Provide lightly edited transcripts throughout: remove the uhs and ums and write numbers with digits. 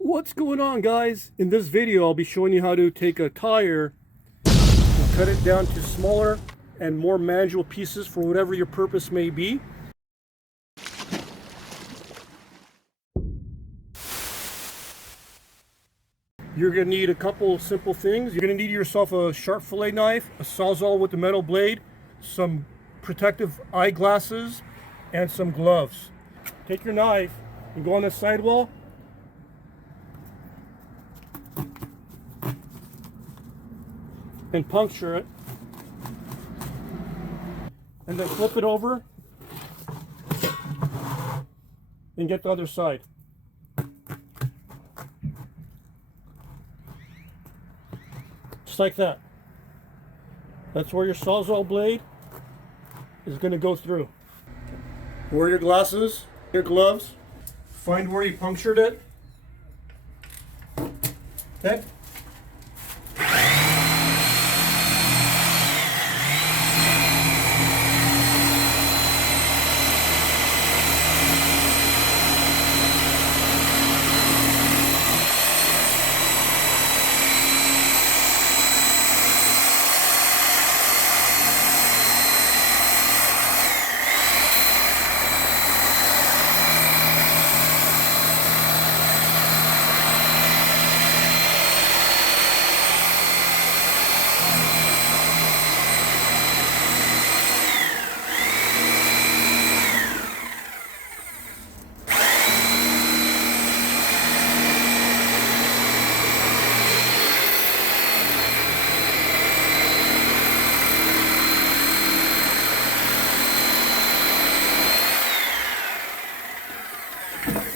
What's going on, guys? In this video I'll be showing you how to take a tire and cut it down to smaller and more manageable pieces for whatever your purpose may be. You're going to need a couple simple things. You're going to need yourself a sharp fillet knife, a sawzall with a metal blade, some protective eyeglasses, and some gloves. Take your knife and go on the sidewall. And puncture it, and then flip it over and get the other side. Just like that. That's where your sawzall blade is going to go through. Wear your glasses, your gloves, find where you punctured it. Okay?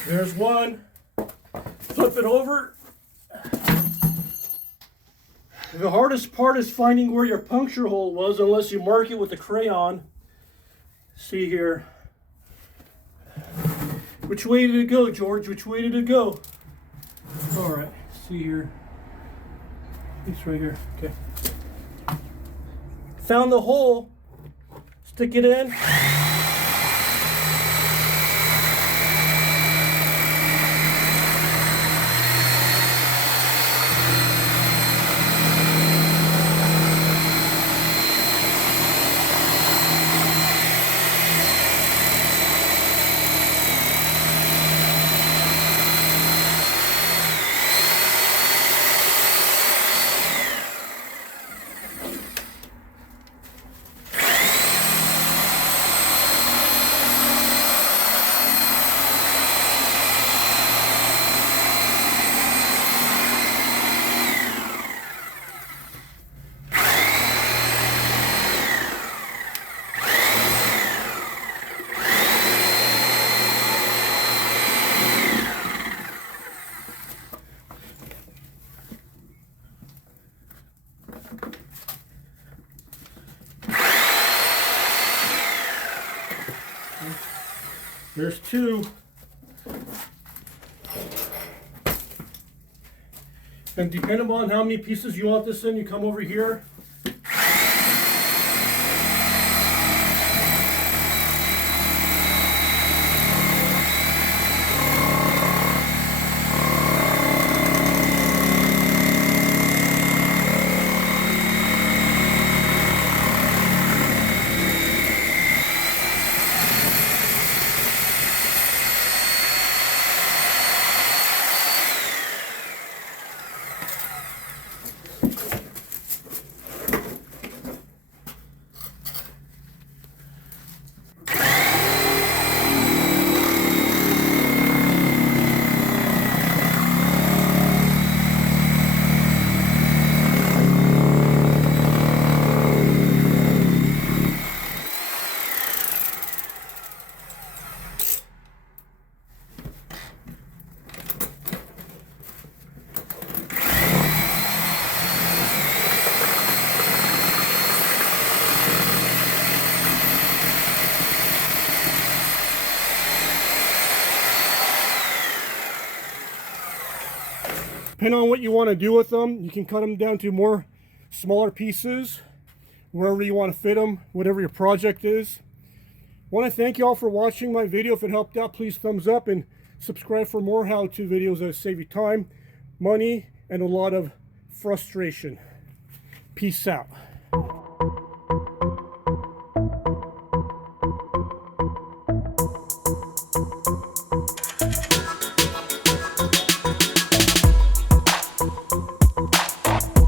There's one. Flip it over. The hardest part is finding where your puncture hole was unless you mark it with a crayon. See here. Which way did it go, George? Which way did it go? All right, see here. It's right here, okay. Found the hole. Stick it in. There's two. And depending on how many pieces you want this in, you come over here. Depending on what you want to do with them, you can cut them down to more smaller pieces, wherever you want to fit them, whatever your project is. I want to thank you all for watching my video. If it helped out, please thumbs up and Subscribe for more how-to videos that save you time, money, and a lot of frustration. Peace out.